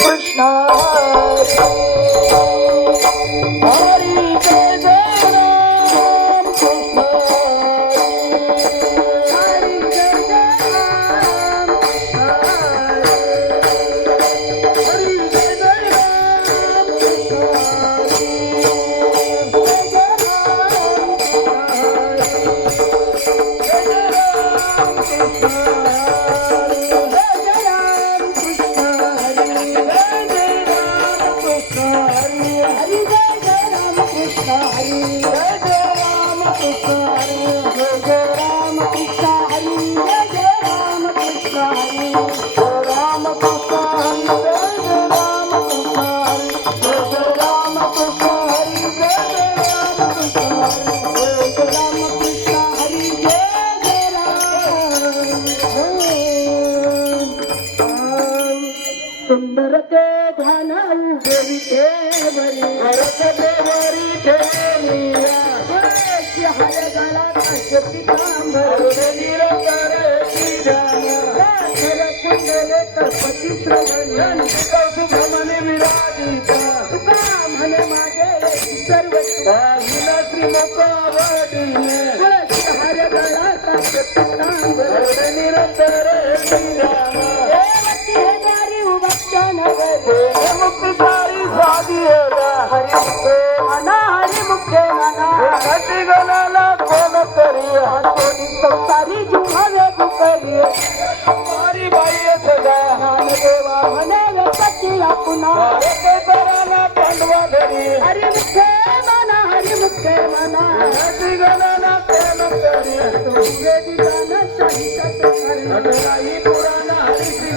कृष्ण हरी जय जय राम कृष्ण हरी जय जय राम कृष्ण हरी जय जय राम कृष्ण सुंदर ते ध्यान उगविते बरी भरत देवरी ठेलिया हर गला काशती कांबर निरंतर ध्यान खर कुंडले कल्पती श्रवण शुभमने विराजिता तुका म्हणे माझे सर्व विना श्रीमुखावडीने हर गला काशती कांबर निरंतर ध्यान मुक्ति सारी साधी हरि मुखे मना हरि गणाला कोण करी हसोनी संसारी जुहावे गुकरी सारी बाई सदा देवा म्हणे व्यक्ती पुन्हा कराला पांडवा धरी हरि मुखे मना हरि गणाला कोण करी वेदी गान संगीत पुराण हरि श्री